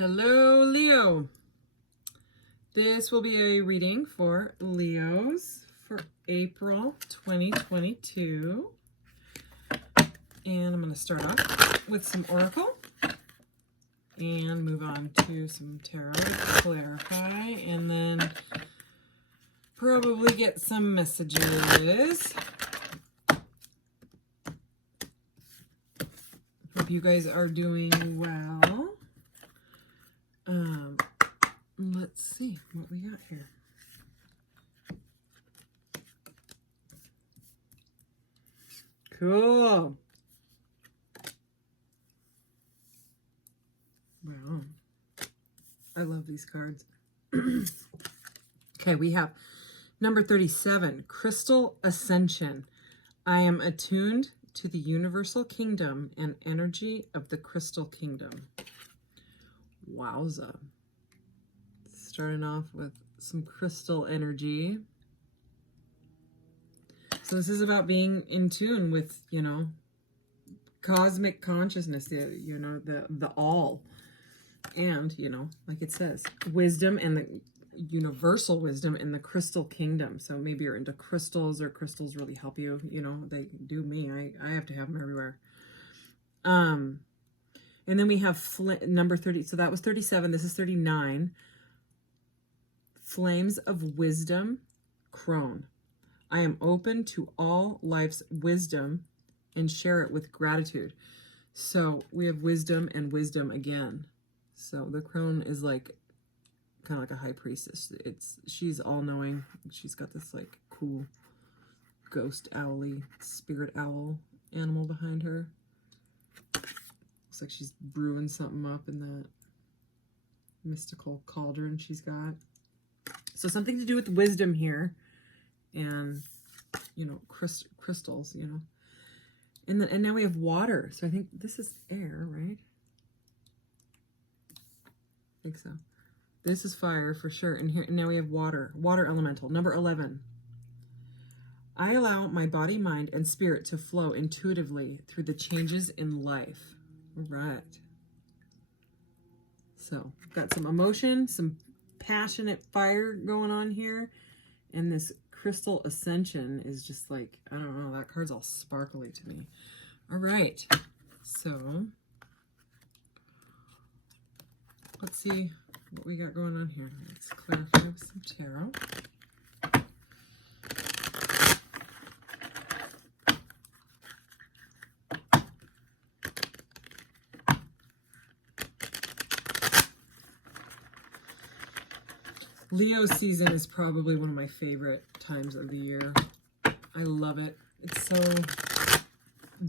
Hello, Leo. This will be a reading for Leos for April 2022. And I'm going to start off with some Oracle and move on to some Tarot to clarify, and then probably get some messages. Hope you guys are doing well. Let's see what we got here. Cool. Wow. I love these cards. Okay, we have number 37, Crystal Ascension. I am attuned to the universal kingdom and energy of the crystal kingdom. Wowza. Starting off with some crystal energy. So this is about being in tune with, you know, cosmic consciousness, the all. And, you know, like it says, wisdom and the universal wisdom in the crystal kingdom. So maybe you're into crystals, or crystals really help you. You know, they do me. I have to have them everywhere. And then we have number 30. So that was 37. This is 39. Flames of Wisdom, Crone. I am open to all life's wisdom and share it with gratitude. So we have wisdom and wisdom again. So the crone is like kind of like a high priestess. She's all knowing. She's got this like cool ghost owly spirit owl animal behind her. Looks like she's brewing something up in that mystical cauldron she's got. So something to do with wisdom here, and, you know, crystals, you know. And now we have water. So I think this is air, right? I think so. This is fire for sure. And now we have water elemental. Number 11. I allow my body, mind, and spirit to flow intuitively through the changes in life. All right. So got some emotion, some passionate fire going on here, and this Crystal Ascension is just like, I don't know, that card's all sparkly to me. All right, so let's see what we got going on here. Let's clarify with some tarot. Leo season is probably one of my favorite times of the year. I love it. It's so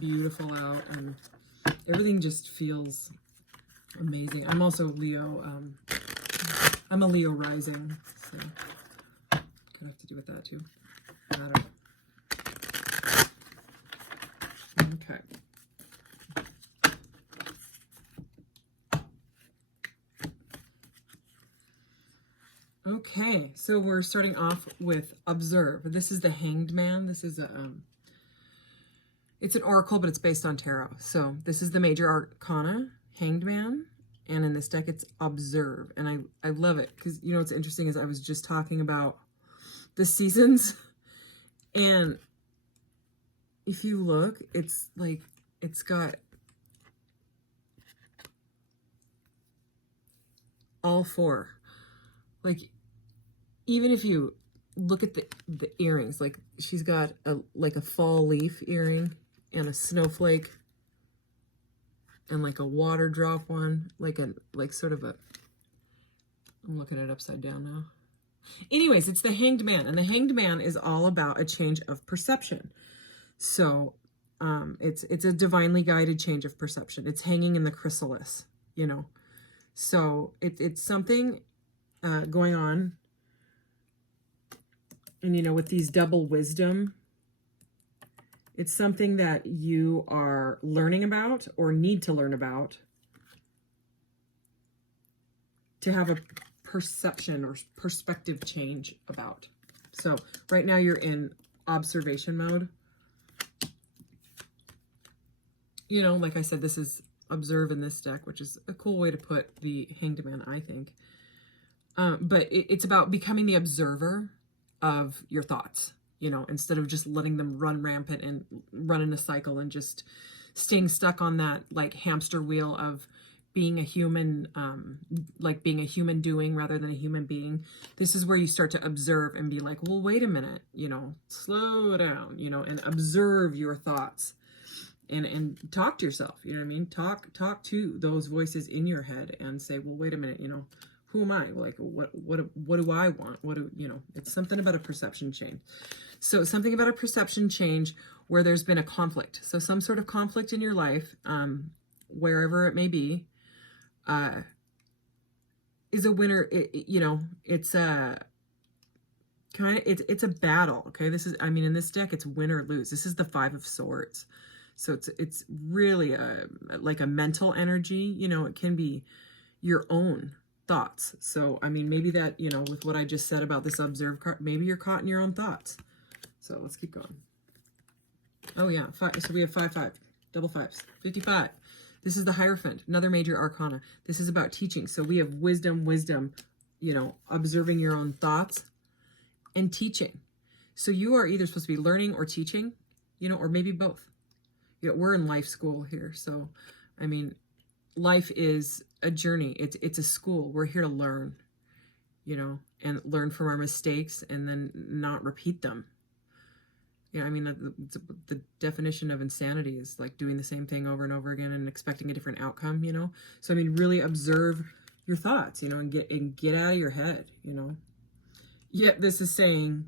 beautiful out, and everything just feels amazing. I'm also Leo. I'm a Leo rising, so could have to do with that too. Okay. Okay, so we're starting off with Observe. This is the Hanged Man. This is it's an oracle, but it's based on tarot. So this is the major arcana, Hanged Man, and in this deck it's Observe. And I love it because, you know, what's interesting is I was just talking about the seasons, and if you look, it's like it's got all four. Like, even if you look at the earrings, like she's got a fall leaf earring and a snowflake and like a water drop one, like sort of a, I'm looking at it upside down now. Anyways, it's the Hanged Man, and the Hanged Man is all about a change of perception. So it's a divinely guided change of perception. It's hanging in the chrysalis, you know. So it's something going on. And, you know, with these double wisdom, it's something that you are learning about or need to learn about to have a perception or perspective change about. So right now you're in observation mode. You know, like I said, this is observe in this deck, which is a cool way to put the Hanged Man, I think. But it's about becoming the observer of your thoughts, you know, instead of just letting them run rampant and run in a cycle and just staying stuck on that like hamster wheel of being a human, like being a human doing rather than a human being. This is where you start to observe and be like, well, wait a minute, you know, slow down, you know, and observe your thoughts and talk to yourself, you know what I mean? Talk to those voices in your head and say, well, wait a minute, you know, who am I? Like, what do I want? You know, it's something about a perception change. So something about a perception change where there's been a conflict. So some sort of conflict in your life, wherever it may be, is a winner. You know, it's a kind of, it's a battle. Okay. This is, I mean, in this deck, it's win or lose. This is the 5 of Swords. So it's really like a mental energy, you know, it can be your own thoughts. So, I mean, maybe that, you know, with what I just said about this observe card, maybe you're caught in your own thoughts. So let's keep going. Oh yeah. So we have 5, 5, double 5s, 55. This is the Hierophant, another major arcana. This is about teaching. So we have wisdom, you know, observing your own thoughts and teaching. So you are either supposed to be learning or teaching, you know, or maybe both. You know, we're in life school here. So, I mean, life is a journey. It's a school. We're here to learn, you know, and learn from our mistakes and then not repeat them. Yeah, I mean, the definition of insanity is like doing the same thing over and over again and expecting a different outcome, you know? So, I mean, really observe your thoughts, you know, and get out of your head, you know? Yet this is saying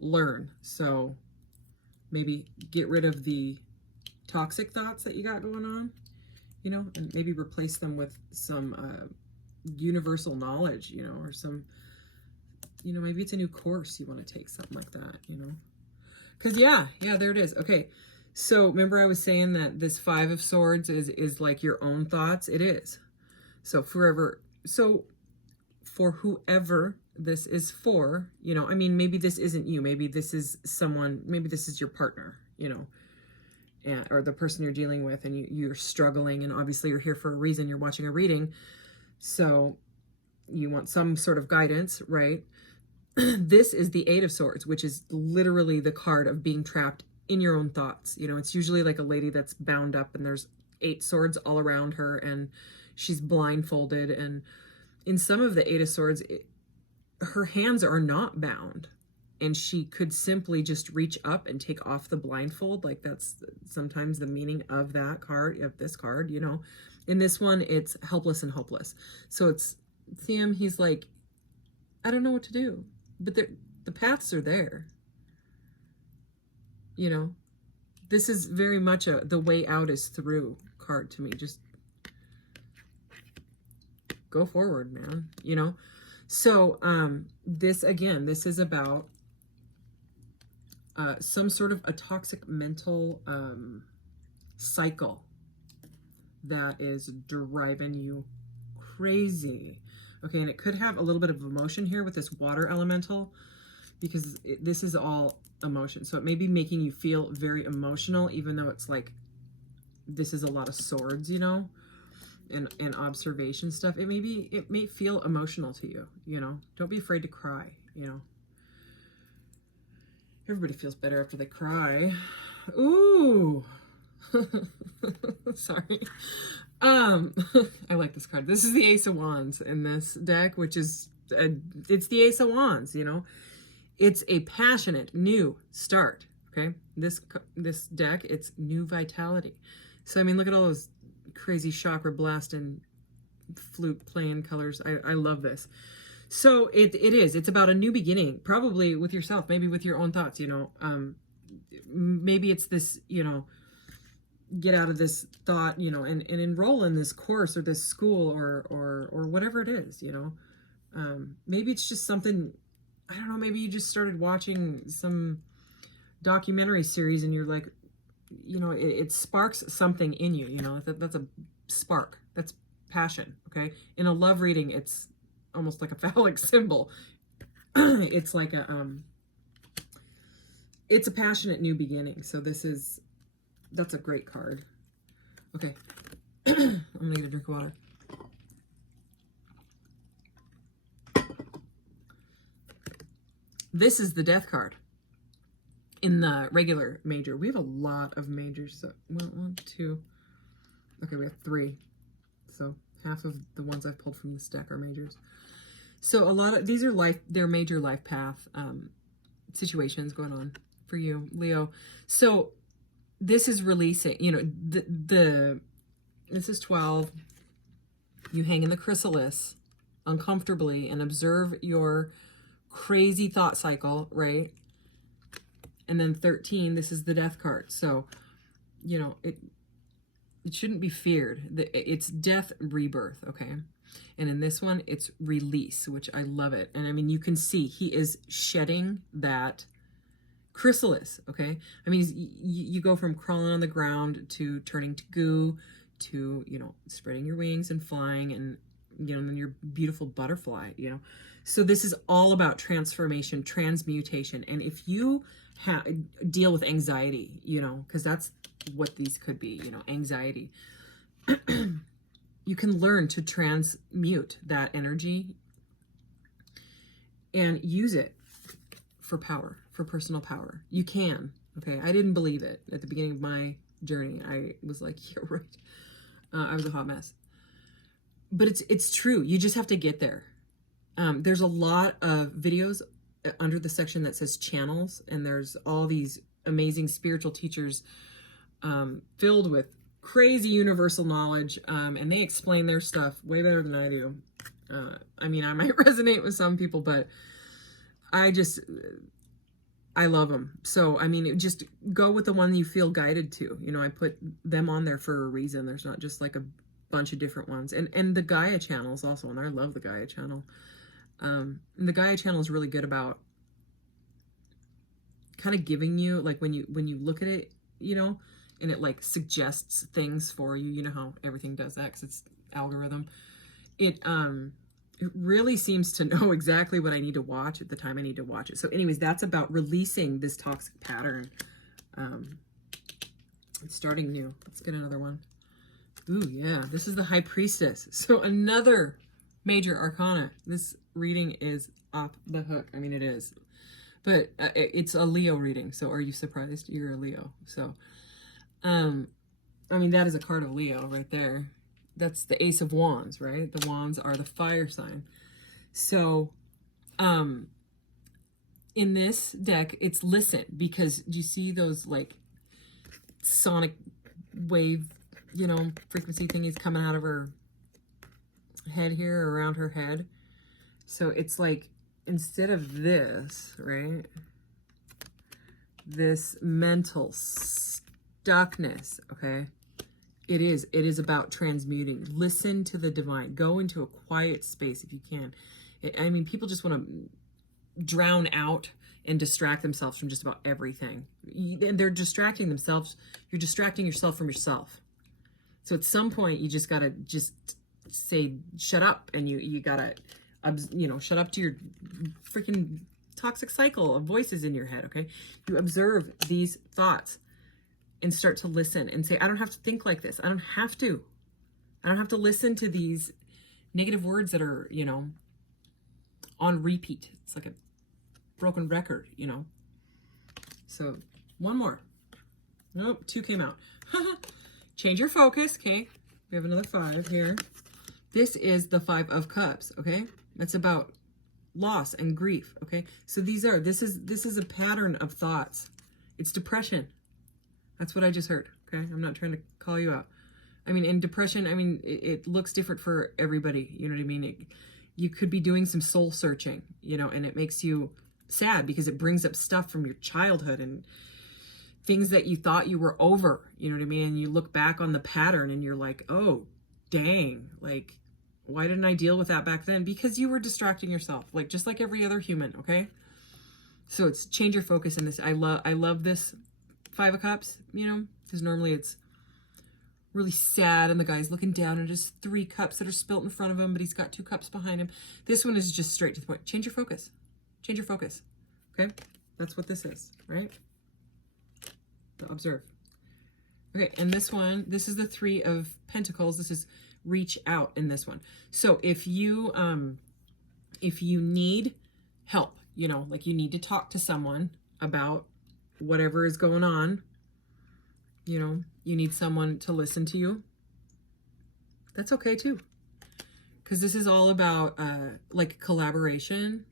learn. So maybe get rid of the toxic thoughts that you got going on, you know, and maybe replace them with some universal knowledge, you know, or some, you know, maybe it's a new course you want to take, something like that, you know? Because yeah, there it is. Okay, so remember I was saying that this 5 of Swords is like your own thoughts. It is. So for whoever this is for, you know, I mean, maybe this isn't you. Maybe this is someone, maybe this is your partner, you know, or the person you're dealing with, and you're struggling, and obviously you're here for a reason. You're watching a reading, so you want some sort of guidance, right? This is the 8 of Swords, which is literally the card of being trapped in your own thoughts. You know, it's usually like a lady that's bound up and there's 8 swords all around her and she's blindfolded. And in some of the 8 of Swords, her hands are not bound. And she could simply just reach up and take off the blindfold. Like that's sometimes the meaning of that card, of this card, you know. In this one, it's helpless and hopeless. So it's, see him, he's like, I don't know what to do. But the paths are there. You know, this is very much the way out is through card to me. Just go forward, man, you know. So this, again, this is about some sort of a toxic mental cycle that is driving you crazy. Okay, and it could have a little bit of emotion here with this water elemental, because this is all emotion. So it may be making you feel very emotional, even though it's like, this is a lot of swords, you know, and observation stuff. It may feel emotional to you, you know. Don't be afraid to cry, you know. Everybody feels better after they cry. Ooh. Sorry. I like this card. This is the Ace of Wands in this deck, which is, it's the Ace of Wands, you know. It's a passionate new start, okay? This deck, it's new vitality. So, I mean, look at all those crazy chakra blast and flute playing colors. I love this. So it's about a new beginning, probably with yourself, maybe with your own thoughts, you know. Maybe it's this, you know, get out of this thought, you know, and enroll in this course or this school or whatever it is, you know. Maybe it's just something, I don't know, maybe you just started watching some documentary series and you're like, you know, it sparks something in you, you know. That's a spark. That's passion, okay? In a love reading, it's almost like a phallic symbol. It's like it's a passionate new beginning. So that's a great card. Okay. I'm gonna get a drink of water. This is the Death card in the regular major. We have a lot of majors. So, well, 1, 2. Okay, we have 3. So half of the ones I've pulled from this deck are majors. So a lot of these are they're major life path situations going on for you, Leo. So this is releasing, you know, this is 12. You hang in the chrysalis uncomfortably and observe your crazy thought cycle, right? And then 13, this is the Death card. So, you know, it shouldn't be feared. It's death, rebirth, okay? And in this one, it's release, which I love it. And I mean, you can see he is shedding that chrysalis, okay? I mean, you go from crawling on the ground to turning to goo to, you know, spreading your wings and flying and, you know, and then your beautiful butterfly, you know? So this is all about transformation, transmutation. And if you deal with anxiety, you know, because that's what these could be, you know, anxiety, you can learn to transmute that energy and use it for power, for personal power. You can, okay? I didn't believe it at the beginning of my journey. I was like, you're right. I was a hot mess. But it's true. You just have to get there. There's a lot of videos under the section that says channels, and there's all these amazing spiritual teachers filled with crazy universal knowledge, and they explain their stuff way better than I do. I mean, I might resonate with some people, but I love them. So, I mean, just go with the one you feel guided to. You know, I put them on there for a reason. There's not just like a bunch of different ones. And the Gaia channel is also on there. I love the Gaia channel. And the Gaia channel is really good about kind of giving you, like, when you look at it, you know, and it like suggests things for you. You know how everything does that because it's algorithm. It really seems to know exactly what I need to watch at the time I need to watch it. So anyways, that's about releasing this toxic pattern. It's starting new. Let's get another one. Ooh, yeah, this is the High Priestess. So another major arcana. This reading is off the hook. I mean, it is. But it's a Leo reading. So are you surprised? You're a Leo. So, I mean, that is a card of Leo right there. That's the Ace of Wands, right? The wands are the fire sign. So, in this deck, it's listen, because do you see those like sonic wave, you know, frequency thingies coming out of her head here, around her head? So it's like, instead of this, right, this mental stuckness, okay, it is about transmuting. Listen to the divine. Go into a quiet space if you can. I mean, people just want to drown out and distract themselves from just about everything. They're distracting themselves. You're distracting yourself from yourself. So at some point, you just got to just say, shut up. And you got to, you know, shut up to your freaking toxic cycle of voices in your head, okay? You observe these thoughts and start to listen and say, I don't have to think like this. I don't have to. I don't have to listen to these negative words that are, you know, on repeat. It's like a broken record, you know? So one more. Nope, 2 came out. Change your focus, okay? We have another 5 here. This is the 5 of Cups, okay? That's about loss and grief, okay? So this is a pattern of thoughts. It's depression. That's what I just heard, okay? I'm not trying to call you out. I mean, in depression, I mean, it looks different for everybody, you know what I mean? You could be doing some soul searching, you know, and it makes you sad because it brings up stuff from your childhood and things that you thought you were over, you know what I mean? And you look back on the pattern and you're like, oh, dang, like, why didn't I deal with that back then? Because you were distracting yourself, like just like every other human, okay? So it's change your focus in this. I love this 5 of Cups, you know, because normally it's really sad and the guy's looking down and just 3 cups that are spilt in front of him, but he's got 2 cups behind him. This one is just straight to the point. Change your focus. Change your focus. Okay? That's what this is, right? So observe. Okay, and this one, this is the 3 of Pentacles. This is reach out in this one. So if you need help, you know, like you need to talk to someone about whatever is going on, you know, you need someone to listen to you, that's okay too. Because this is all about like collaboration.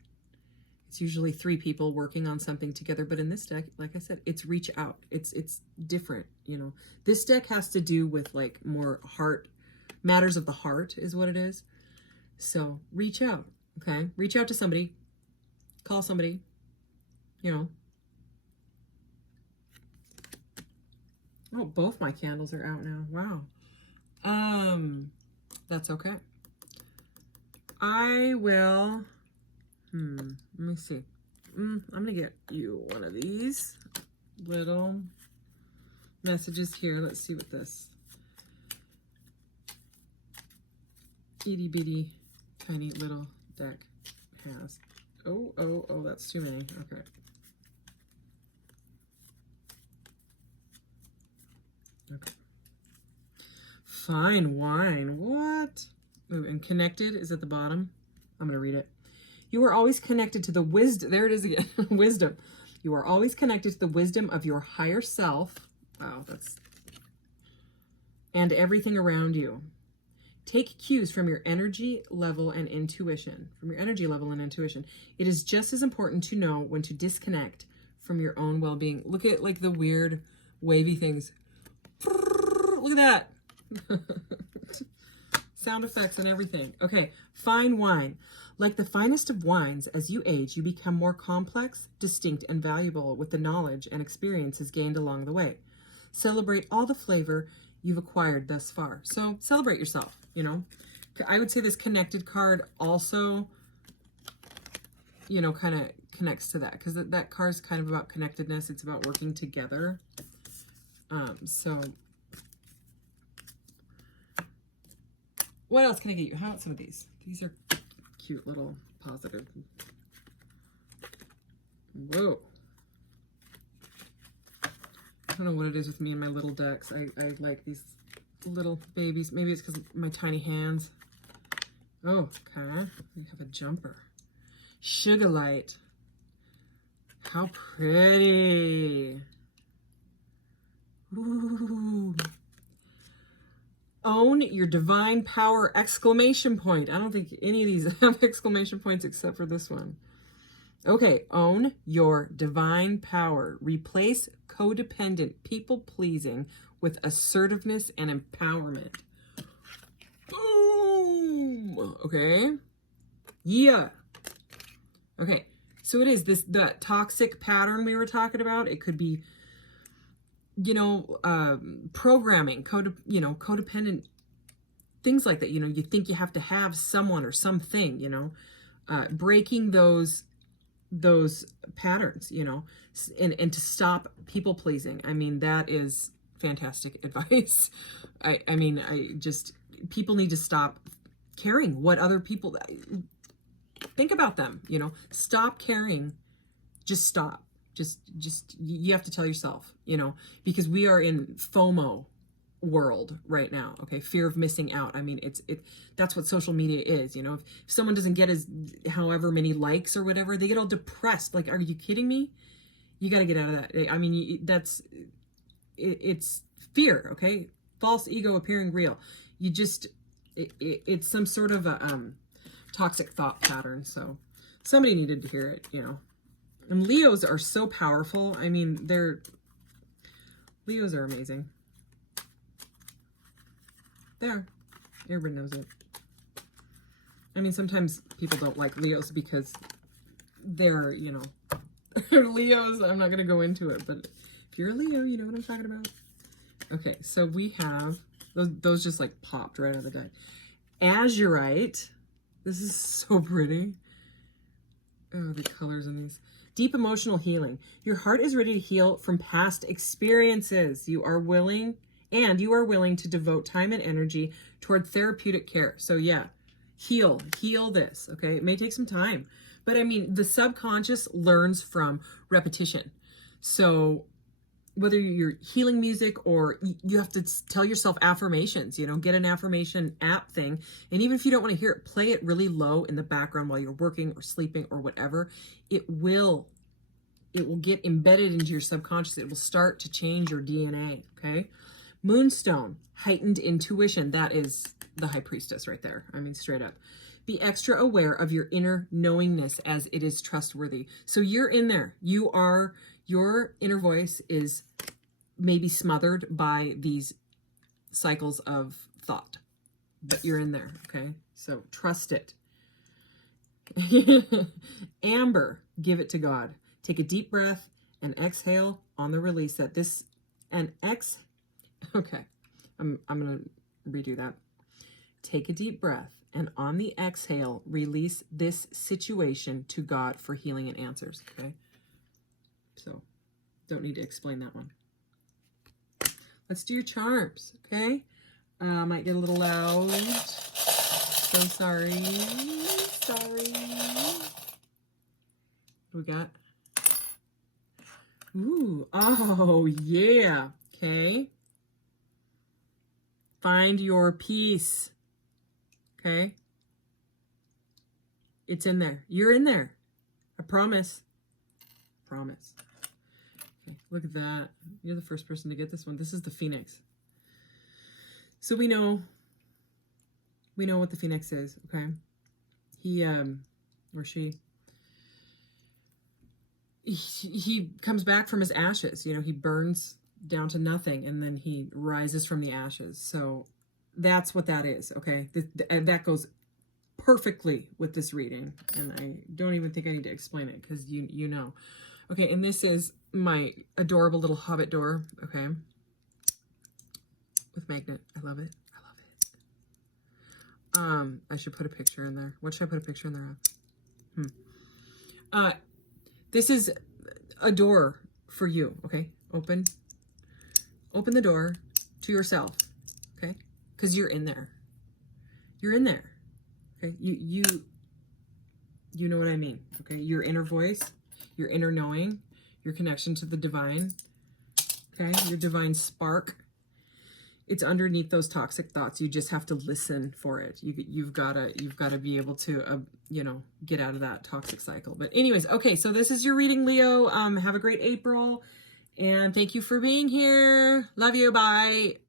It's usually 3 people working on something together. But in this deck, like I said, it's reach out. It's different, you know. This deck has to do with like more heart, matters of the heart is what it is. So reach out, okay? Reach out to somebody. Call somebody, you know. Oh, both my candles are out now. Wow. That's okay. I will, let me see. I'm going to get you one of these little messages here. Let's see what this itty bitty tiny little deck has. Oh, that's too many. Okay. Okay. Fine wine. What? Ooh, and connected is at the bottom. I'm going to read it. You are always connected to the wisdom. There it is again. Wisdom. You are always connected to the wisdom of your higher self. Wow, that's... And everything around you. Take cues from your energy level and intuition. It is just as important to know when to disconnect from your own well-being. Look at like the weird wavy things. Look at that. Sound effects and everything. Okay, fine wine. Like the finest of wines, as you age, you become more complex, distinct, and valuable with the knowledge and experiences gained along the way. Celebrate all the flavor you've acquired thus far. So celebrate yourself, you know. I would say this connected card also, you know, kind of connects to that, because that card is kind of about connectedness. It's about working together. So what else can I get you? How about some of these? These are cute little positive. Whoa. I don't know what it is with me and my little decks. I like these little babies. Maybe it's because of my tiny hands. Oh, okay. We have a jumper. Sugar light. How pretty. Ooh. Own your divine power! Exclamation point. I don't think any of these have exclamation points except for this one. Okay, own your divine power. Replace codependent people-pleasing with assertiveness and empowerment. Boom! Okay. Yeah. Okay, so it is the toxic pattern we were talking about. It could be, you know, programming, codependent things like that. You know, you think you have to have someone or something, you know, breaking those patterns, you know, and to stop people pleasing. I mean, that is fantastic advice. I mean, people need to stop caring what other people think about them, you know, stop caring, just stop. Just you have to tell yourself, you know, because we are in FOMO world right now. Okay. Fear of missing out. I mean, that's what social media is, you know. If someone doesn't get however many likes or whatever, they get all depressed. Like, are you kidding me? You got to get out of that. I mean, it's fear. Okay. False ego appearing real. It's some sort of a toxic thought pattern. So somebody needed to hear it, you know. And Leos are so powerful. I mean, Leos are amazing. There. Everybody knows it. I mean, sometimes people don't like Leos because they're, you know, they're Leos. I'm not going to go into it, but if you're a Leo, you know what I'm talking about. Okay, so we have, those just like popped right out of the deck. Azurite. This is so pretty. Oh, the colors in these. Deep emotional healing. Your heart is ready to heal from past experiences. You are willing to devote time and energy toward therapeutic care. So yeah, heal this, okay? It may take some time, but I mean, the subconscious learns from repetition. So whether you're healing music or you have to tell yourself affirmations, you know, get an affirmation app thing. And even if you don't want to hear it, play it really low in the background while you're working or sleeping or whatever. It will get embedded into your subconscious. It will start to change your DNA, okay? Moonstone, heightened intuition. That is the High Priestess right there. I mean, straight up. Be extra aware of your inner knowingness as it is trustworthy. So you're in there. Your inner voice is maybe smothered by these cycles of thought, but you're in there, okay? So trust it. Amber, give it to God. Take a deep breath and exhale on the release that this, and okay, I'm going to redo that. Take a deep breath and on the exhale, release this situation to God for healing and answers, okay? So don't need to explain that one. Let's do your charms, okay? Might get a little loud. So sorry. Sorry. What we got? Ooh, oh yeah, okay. Find your peace, okay? It's in there. You're in there. I promise. Promise. Okay, look at that. You're the first person to get this one. This is the Phoenix. So we know what the Phoenix is, okay? He, or she, he comes back from his ashes. You know, he burns down to nothing and then he rises from the ashes. So that's what that is, okay? And that goes perfectly with this reading. And I don't even think I need to explain it because you know. Okay, and this is my adorable little hobbit door, okay? With magnet. I love it. I love it. I should put a picture in there. What should I put a picture in there of? This is a door for you, okay? Open the door to yourself, okay? Because you're in there. You're in there, okay? You know what I mean, okay? Your inner voice, your inner knowing, your connection to the divine, okay? Your divine spark. It's underneath those toxic thoughts. You just have to listen for it. You've got to be able to, you know, get out of that toxic cycle. But anyways, okay, so this is your reading, Leo. Have a great April. And thank you for being here. Love you. Bye.